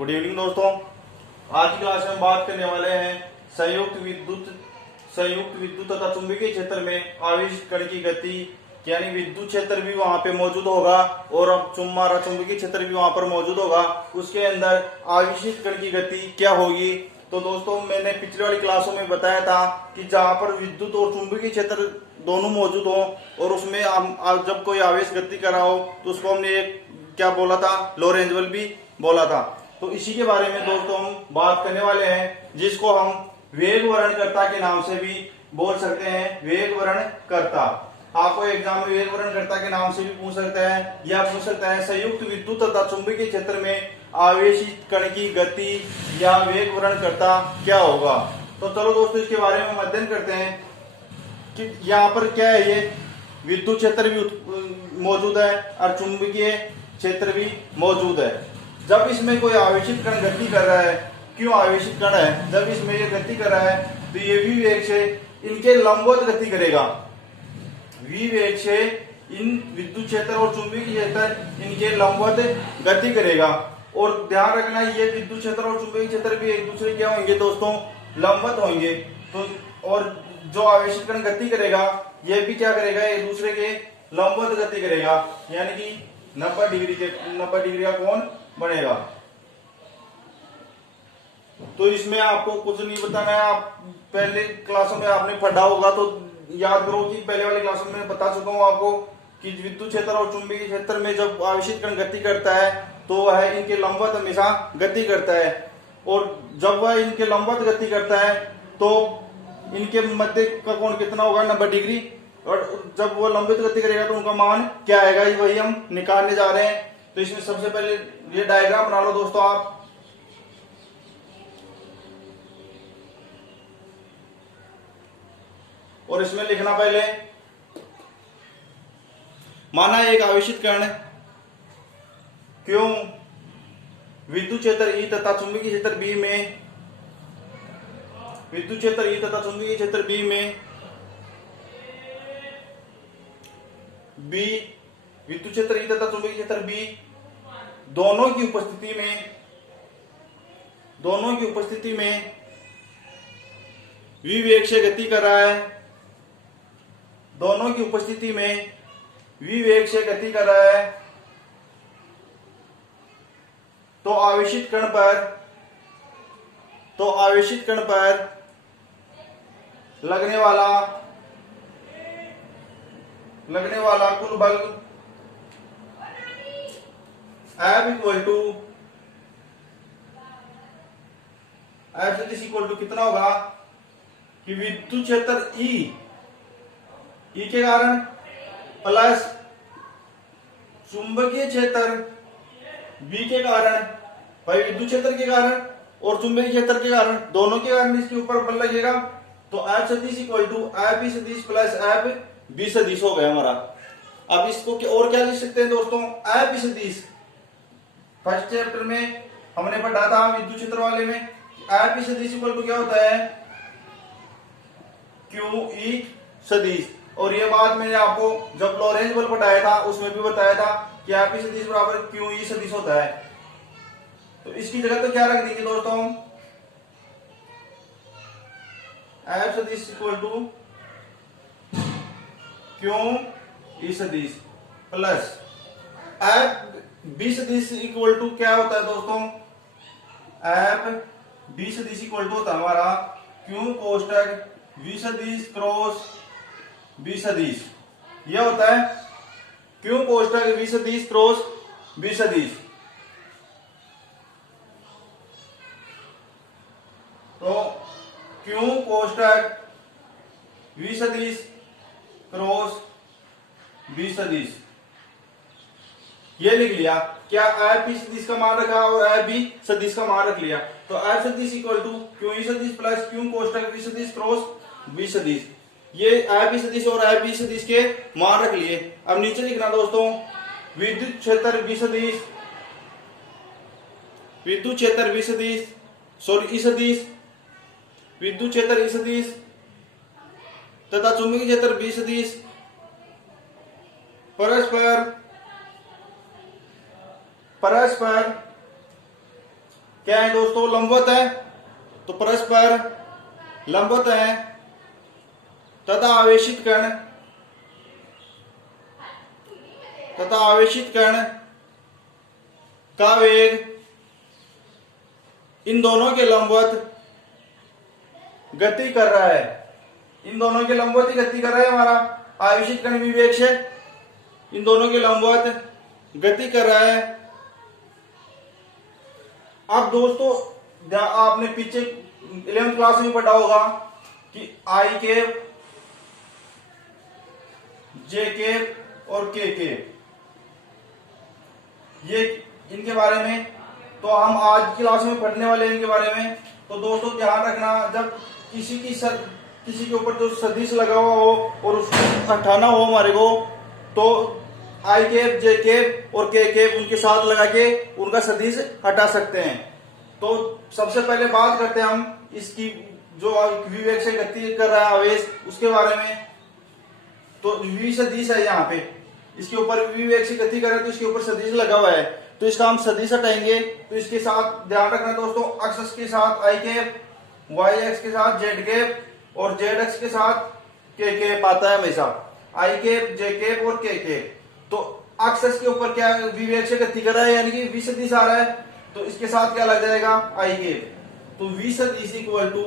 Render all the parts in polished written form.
Good evening दोस्तों। आज की क्लास में हम बात करने वाले हैं संयुक्त विद्युत तथा चुंबकीय क्षेत्र में आवेशित कण की गति, यानी विद्युत क्षेत्र भी वहां पे मौजूद होगा और अब हमारा चुंबकीय क्षेत्र भी वहां पर मौजूद होगा। उसके अंदर आवेशित कण की गति क्या होगी। तो दोस्तों मैंने पिछली वाली क्लासों में बताया था कि जहां पर विद्युत और चुंबकीय क्षेत्र दोनों मौजूद हो और उसमें हम जब कोई आवेश गति कर रहा हो तो उसको हमने एक क्या बोला था, लॉरेंज बल भी बोला था। तो इसी के बारे में दोस्तों हम बात करने वाले हैं, जिसको हम वेग वर्णनकर्ता के नाम से भी बोल सकते हैं। वेग वर्णनकर्ता आपको एग्जाम में वेग वर्णनकर्ता के नाम से भी पूछ सकते हैं या पूछ सकता है संयुक्त विद्युत तथा चुंबकीय क्षेत्र में आवेशित कण की गति या वेग वर्णनकर्ता क्या होगा। तो चलो दोस्तों इसके बारे में अध्ययन करते हैं कि यहाँ पर क्या है। ये विद्युत क्षेत्र भी मौजूद है और चुंबकीय क्षेत्र भी मौजूद है। जब इसमें कोई आवेशित कण गति कर रहा है, क्यों आवेशित कण है, जब इसमें ये गति कर रहा है तो ये v वेग से इनके लंबवत गति करेगा। v वेग से इन विद्युत क्षेत्र और चुंबकीय क्षेत्र इनके लंबवत गति करेगा। और ध्यान रखना ये विद्युत क्षेत्र और चुंबकीय क्षेत्र भी एक दूसरे क्या होंगे दोस्तों, लंबवत होंगे। तो और जो आवेशित कण गति करेगा ये भी क्या करेगा, एक दूसरे के लंबवत गति करेगा, यानी कि 90 डिग्री का कोण बनेगा। तो इसमें आपको कुछ नहीं बताना है, आप पहले क्लासों में आपने पढ़ा होगा तो याद करो कि पहले वाली क्लासों में बता चुका हूं आपको कि विद्युत क्षेत्र और चुंबकीय क्षेत्र में जब आवेशित कण गति करता है तो वह इनके लंबवत हमेशा गति करता है। और जब वह इनके लंबवत गति करता है तो इनके मध्य का कोण कितना होगा, 90 डिग्री। और जब वो लंबित गति करेगा तो उनका मान क्या आएगा, वही हम निकालने जा रहे हैं। तो इसमें सबसे पहले ये डायग्राम बना लो दोस्तों आप। और इसमें लिखना पहले, माना एक आवेशित कण क्यों विद्युत क्षेत्र E तथा चुंबकीय क्षेत्र B में विद्युत क्षेत्र E तथा चुंबकीय क्षेत्र B में विद्युत क्षेत्र E तथा चुंबकीय क्षेत्र B दोनों की उपस्थिति में v वेग से गति कर रहा है, दोनों की उपस्थिति में v वेग से गति कर रहा है। तो आवेशित कण पर लगने वाला कुल बल F कितना होगा कि विद्युत क्षेत्र E के कारण प्लस चुंबकीय क्षेत्र B के कारण, भाई विद्युत क्षेत्र के कारण और चुंबकीय क्षेत्र के कारण, दोनों के कारण इसके ऊपर बल लगेगा। तो F सदिश इक्वल टू F B सदिश प्लस F B सदिश हो गया हमारा। अब इसको और क्या लिख सकते हैं दोस्तों, F B सदिश फर्स्ट चैप्टर में हमने पढ़ा था विद्युत क्षेत्र वाले में, F B सदिश इक्वल टू क्या होता है, Q E सदिश। और ये बात मैंने आपको जब लॉरेंज बल पढ़ाया था उसमें भी बताया था कि F B सदिश बराबर Q E सदिश होता है। तो इसकी जगह तो क्या रख देंगे दोस्तों, हम F सदिश इक्वल टू Q E सदिश प्लस F B सदिश इक्वल टू क्या होता है दोस्तों, F B सदिश इक्वल टू होता है हमारा Q कोष्टक V सदिश क्रॉस B सदिश। यह होता है Q कोष्टक V सदिश क्रॉस B सदिश। तो Q कोष्टक V सदिश क्रॉस B सदिश ये लिख लिया। क्या F B सदिश का मान रखा और F B सदिश का मान रख लिया। तो F सदिश इक्वल टू Q E सदिश प्लस Q कोष्टक V सदिश क्रॉस B सदिश, ये F B सदिश और F B सदिश के मान रख लिए। अब नीचे लिखना दोस्तों, विद्युत क्षेत्र B सदिश E सदिश विद्युत क्षेत्र E सदिश तथा चुंबकीय क्षेत्र B सदिश परस्पर क्या है दोस्तों, लंबवत है, तो परस्पर लंबवत है तथा आवेशित कण का वेग इन दोनों के लंबवत गति कर रहा है। इन दोनों के लंबवत ही गति कर रहा है हमारा आवेशित कण विवेक से, इन दोनों के लंबवत गति कर रहा है। अब दोस्तों आपने पीछे 11th क्लास में पढ़ा होगा कि आई केप, जे केप और के केप, ये इनके बारे में तो हम आज की क्लास में पढ़ने वाले हैं इनके बारे में। तो दोस्तों ध्यान रखना, जब किसी के ऊपर जो सदिश लगा हुआ हो और उसको हटाना हो हमारे को, तो आई केप, जे केप और के केप उनके साथ लगा के उनका सदिश हटा सकते हैं। तो सबसे पहले बात करते हैं हम इसकी जो विवेक से गति कर रहा है आवेश, उसके बारे में। तो वी सदिश है यहाँ पे, इसके ऊपर विवेक से गति कर रहा है तो इसके ऊपर सदिश लगा हुआ है, तो इसका हम सदिश हटाएंगे। तो इसके साथ ध्यान रखना दोस्तों, एक्स के साथ आई केप, वाई एक्स के साथ जेड केप और जेड एक्स के साथ के केप आता है हमेशा, आई केप, जे केप और के केप। तो एक्स के ऊपर क्या विवेक से गति कर रहा है यानी कि वी सदिश आ रहा है, तो इसके साथ क्या लग जाएगा, आई केप। तो वी सदिश equal to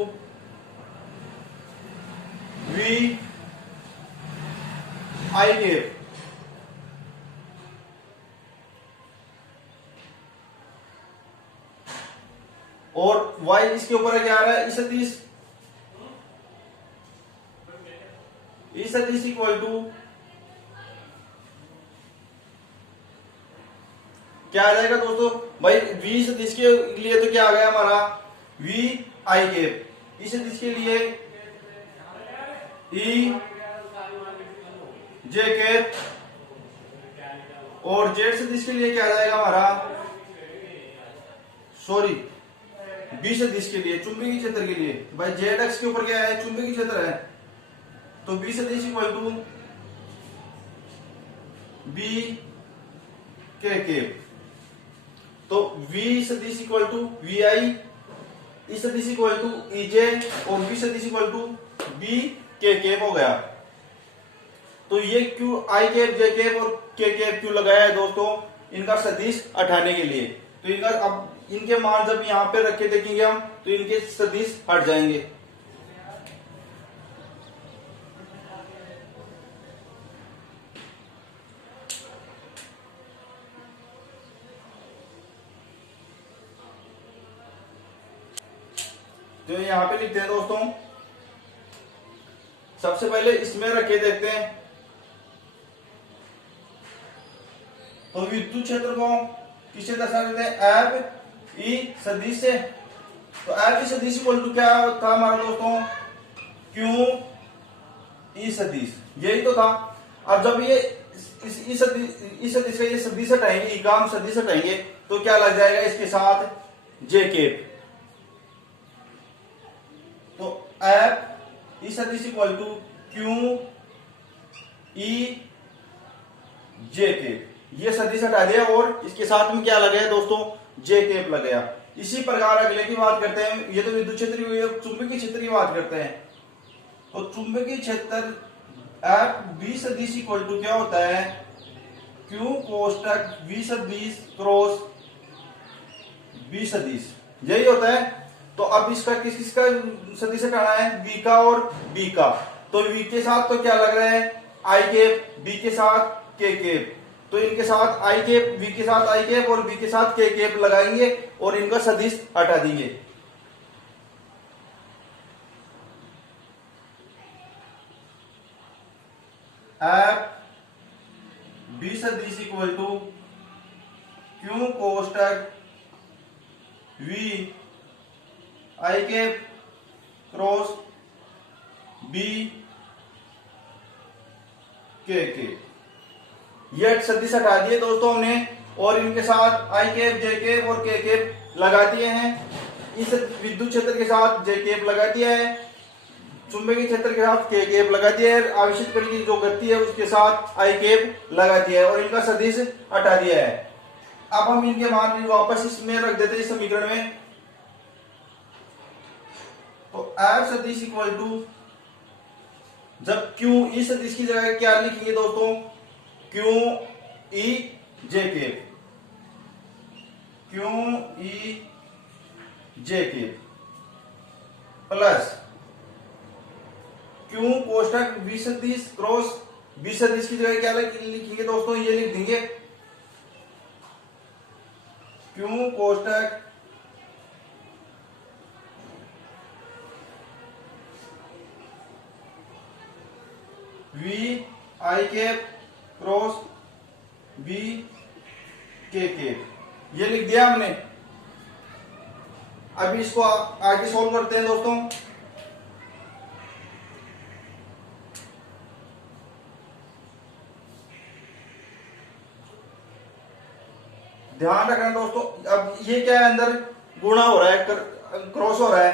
V I cap. और y इसके ऊपर क्या आ रहा है, ई सदिश इक्वल टू क्या आ जाएगा दोस्तों भाई, v सदिश के लिए तो क्या आ गया हमारा, v आई केप, ई सदिश के लिए ई जे केप और जेड सदिश के लिए क्या आ जाएगा हमारा, सॉरी बी सदिश के लिए, चुंबकीय क्षेत्र के लिए भाई जेड एक्स के ऊपर क्या है, चुंबकीय क्षेत्र है, तो बी सदिश equal to be K cap. तो वी सदिश इक्वल टू वी आई, ई सदिश इक्वल टू ई जे और बी सदिश equal to be K cap हो गया। तो ये क्यों आई केप, जे केप और के केप क्यों लगाया है दोस्तों, इनका सदिश हटाने के लिए। तो इनका अब इनके मान जब यहां पे रख के देखेंगे हम तो इनके सदिश हट जाएंगे। तो यहां पे लिखते हैं दोस्तों, सबसे पहले इसमें रख के देखते हैं। तो विद्युत क्षेत्र को किससे दर्शा देते हैं, एफ ई सदिश से। तो एफ ई सदिश इक्वल टू क्या था हमारा दोस्तों, क्यू ई सदिश, यही तो था। अब जब ये इस सदिश का ये सदिश हटाएंगे, ई का हम सदिश हटाएंगे तो क्या लग जाएगा इसके साथ, जे केप। तो एफ ई सदिश equal to Q E J cap, ये सदिश हटा दिया और इसके साथ में क्या लग गया दोस्तों, जे केप लग गया। इसी प्रकार अगले की बात करते हैं, ये तो विद्युत क्षेत्र हुई, चुंबकीय क्षेत्र की बात करते हैं। तो चुंबकीय क्षेत्र एफ बी सदिश इक्वल टू क्या होता है, क्यू कोष्टक वी सदिश क्रॉस बी सदिश, यही होता है। तो अब इसका किसका सदिश हटाना है, बी का और बी का। तो वी के साथ तो क्या लग रहा है, आई केप, बी के साथ के केप, तो इनके साथ आई केप, वी के साथ आई केप और बी के साथ के केप लगाएंगे और इनका सदिश हटा देंगे। एफ बी सदिश इक्वल टू क्यू कोष्टक V I cap cross B K cap, ये सदिश हटा दिए दोस्तों हमने और इनके साथ आई केप, जे केप और के केप लगा दिए हैं। इस विद्युत क्षेत्र के साथ जे केप लगा दिया है, चुंबकीय क्षेत्र के साथ के केप लगा दिया है, आवेशित कण की जो गति है उसके साथ आई केप लगा दिया है और इनका सदिश हटा दिया है। अब हम इनके मान वापस इसमें रख देते हैं इस समीकरण में। तो एफ सदिश इक्वल टू, जब क्यू ई सदिश की जगह क्या लिखेंगे दोस्तों, क्यू ई जे के, Q E J K plus Q कोष्टक बी सदिश क्रॉस बी सदिश की जगह क्या लिखेंगे दोस्तों, ये लिख देंगे क्यू कोष्टक V I cap cross B K cap, ये लिख दिया हमने। अभी इसको आगे सॉल्व करते हैं दोस्तों। ध्यान रखना दोस्तों, अब ये क्या है, अंदर गुणा हो रहा है, क्रॉस हो रहा है,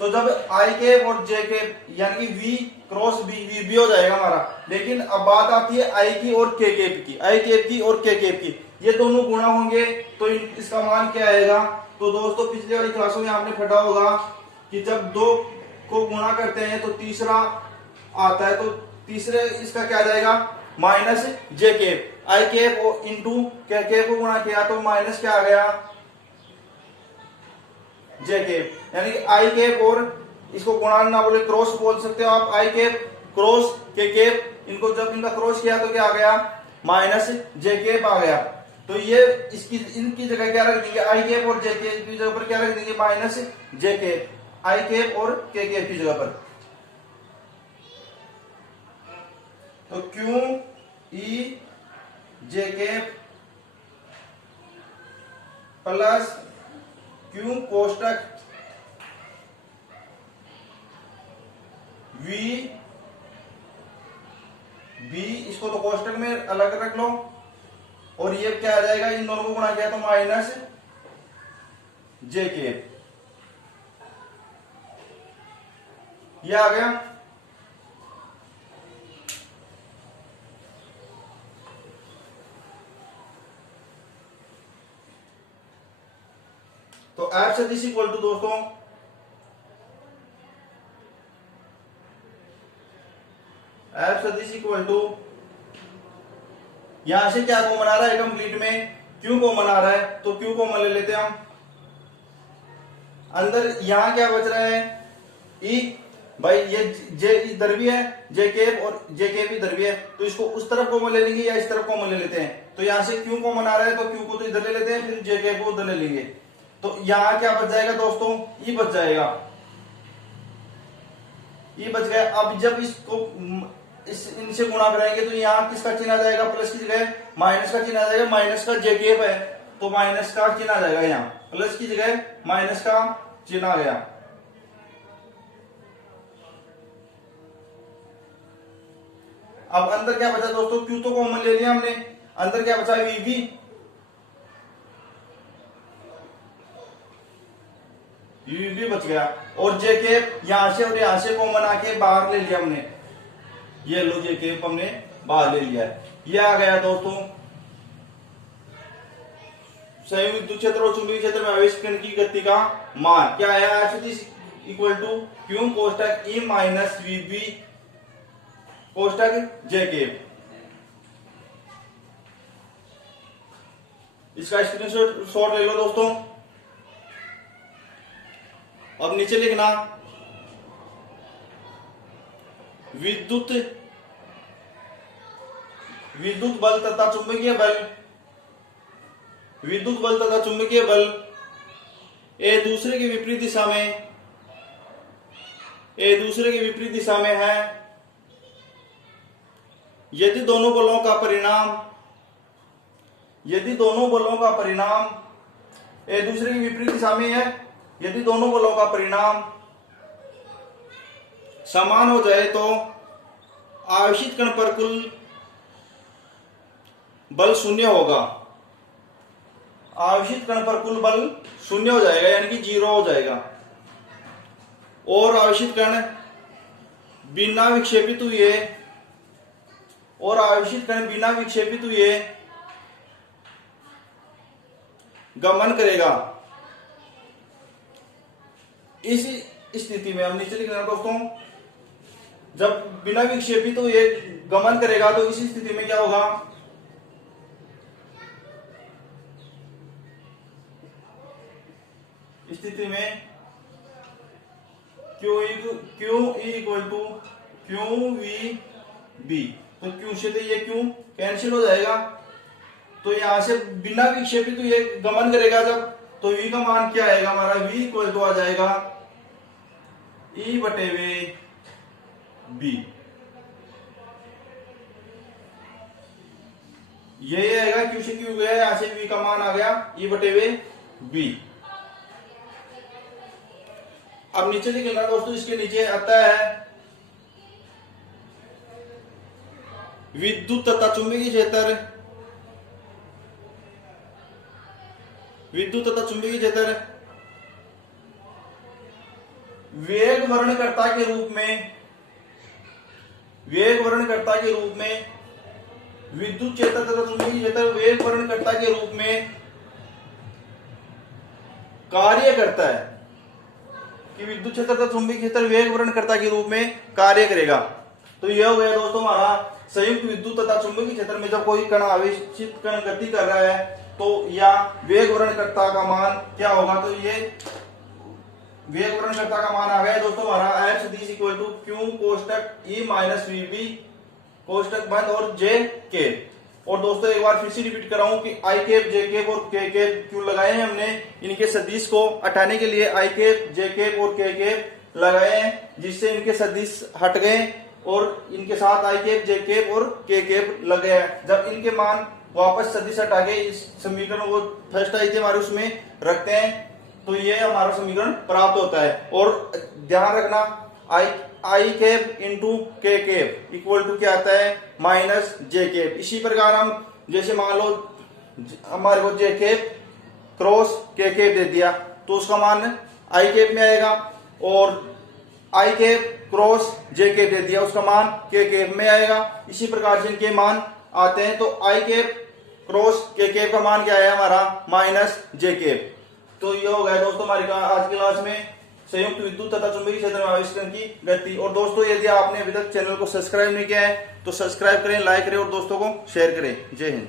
तो जब आई कैप और जे कैप यानी कि V cross B, V B हो जाएगा हमारा। लेकिन अब बात आती है आई की और के कैप की, आई कैप की और के कैप की, ये दोनों गुणा होंगे तो इसका मान क्या आएगा। तो दोस्तों पिछली वाली क्लासों में आपने पढ़ा होगा कि जब दो को गुणा करते हैं तो तीसरा आता है, तो तीसरे इसका क्या आ जाएगा, minus J cap, I cap into के कैप को गुणा किया तो माइनस क्या आ गया, जे कैप, यानी कि आई कैप और इसको गुणा ना बोले क्रॉस बोल सकते हो आप, आई कैप क्रॉस के कैप, इनको जब इनका क्रॉस किया तो क्या आ गया, माइनस जे कैप आ गया। तो ये इसकी इनकी जगह क्या रख देंगे, आई कैप और जे कैप की जगह पर क्या रख देंगे, minus J cap, I cap और के कैप की जगह पर। तो Q E J cap plus Q कोष्टक वी बी, इसको तो कोष्टक में अलग रख लो, और ये क्या आ जाएगा, इन दोनों को गुणा किया तो माइनस जे कैप, ये आ गया। तो एफ सदिश इक्वल टू दोस्तों एफ सदिश इक्वल टू, यहां से क्या कॉमन आ रहा है कंप्लीट में, क्यू कॉमन आ रहा है, तो क्यू कॉमन ले लेते हैं हम। अंदर यहां क्या बच रहा है, ई, भाई ये जे इधर भी है, जे केप और जे के भी इधर भी है, तो इसको उस तरफ कॉमन ले लेंगे या इस तरफ कॉमन ले लेते हैं। तो यहां से क्यू कॉमन आ रहा है तो क्यू को तो इधर ले लेते हैं, फिर जे के को उधर ले लेंगे, तो यहां क्या बच जाएगा दोस्तों, ई बच जाएगा, ई बच गया। अब जब इसको इनसे गुणा करेंगे तो यहाँ किसका चिन्ह आ जाएगा, प्लस की जगह माइनस का चिन्ह आ जाएगा, माइनस का जे केप है तो माइनस का चिन्ह आ जाएगा, यहाँ प्लस की जगह माइनस का चिन्ह आ गया। अब अंदर क्या बचा दोस्तों, क्यू तो कॉमन ले लिया हमने, अंदर क्या बचा, वी भी बच गया, और जे केप यहां से और यहां से कॉमन आके बाहर ले लिया हमने, ये लो जे केप हमने बाहर ले लिया है, ये आ गया दोस्तों संयुक्त विद्युत क्षेत्र और चुंबकीय क्षेत्र में आवेश कण की गति का मान क्या आया, इक्वल टू क्यू कोष्टक ई माइनस वी बी कोष्टक जे केप। इसका स्क्रीनशॉट ले लो दोस्तों। अब नीचे लिखना विद्युत बल तथा चुंबकीय बल, विद्युत बल तथा चुंबकीय बल एक दूसरे के विपरीत दिशा में है यदि दोनों बलों का परिणाम एक दूसरे की विपरीत दिशा में है, यदि दोनों बलों का परिणाम समान हो जाए तो आवेशित कण पर कुल बल शून्य होगा, आवेशित कण पर कुल बल शून्य हो जाएगा यानी कि 0 हो जाएगा, और आवेशित कण बिना विक्षेपित हुए गमन करेगा। स्थिति में, हम नीचे लिख रहे हैं दोस्तों, जब बिना विक्षेपित तो ये गमन करेगा तो इस स्थिति में क्या होगा, स्थिति में Q equal to Q V B. तो क्यू से तो ये क्यू कैंसिल हो जाएगा, तो यहां से बिना विक्षेपित तो ये गमन करेगा जब, तो v का मान क्या आएगा हमारा, v इक्वल टू आ जाएगा E बटे वे b। ये आएगा, क्यू से क्यू गया, यहां से v का मान आ गया E बटे वे b। अब नीचे लिखेगा दोस्तों, इसके नीचे आता है विद्युत तथा चुंबकीय क्षेत्र, विद्युत तथा चुंबकीय क्षेत्र वेग वर्णकर्ता के रूप में, वेग वर्णकर्ता के रूप में, विद्युत क्षेत्र तथा चुंबकीय क्षेत्र वेग वर्णकर्ता के रूप में कार्य करता है, कि विद्युत क्षेत्र तथा चुंबकीय क्षेत्र वेग वर्णकर्ता के रूप में कार्य करेगा। तो यह हो गया दोस्तों हमारा संयुक्त विद्युत तथा चुंबकीय क्षेत्र में जब कोई कण आवेशित कण गति कर रहा है तो या वेग वर्णकर्ता का मान क्या होगा, तो ये वेग वर्णकर्ता का मान आ गया दोस्तों हमारा एफ सदिश इक्वल टू क्यू कोष्टक ई माइनस वी बी कोष्टक बंद और जे के। और दोस्तों एक बार फिर से रिपीट कर रहा हूं कि आई केप जे केप और के केप क्यों लगाए हैं हमने, इनके सदिश को हटाने के लिए आई केप जे केप और के केप लगाए हैं, जिससे इनके सदिश हट गए और इनके साथ आई केप जे केप और के केप लग गए हैं। जब इनके मान वापस सदिश हटा के इस समीकरण को फर्स्ट आई थी हमारे उसमें रखते हैं तो ये हमारा समीकरण प्राप्त होता है। और ध्यान रखना आई केप इंटू के केप इक्वल टू क्या आता है, माइनस जे केप। इसी प्रकार हम जैसे मान लो हमारे को जे केप क्रॉस के केप दे दिया तो उसका मान आई केप में आएगा, और आई केप क्रॉस जे केप दे दिया उसका मान के केप में आएगा। इसी प्रकार से इनके मान आते हैं, तो आई केप क्रॉस के केप का मान क्या है हमारा, माइनस जे केप। तो ये हो गया दोस्तों हमारी आज की क्लास में संयुक्त विद्युत तथा चुंबकीय क्षेत्र में आवेश कण की गति। और दोस्तों यदि आपने अभी तक चैनल को सब्सक्राइब नहीं किया है तो सब्सक्राइब करें, लाइक करें और दोस्तों को शेयर करें। जय हिंद।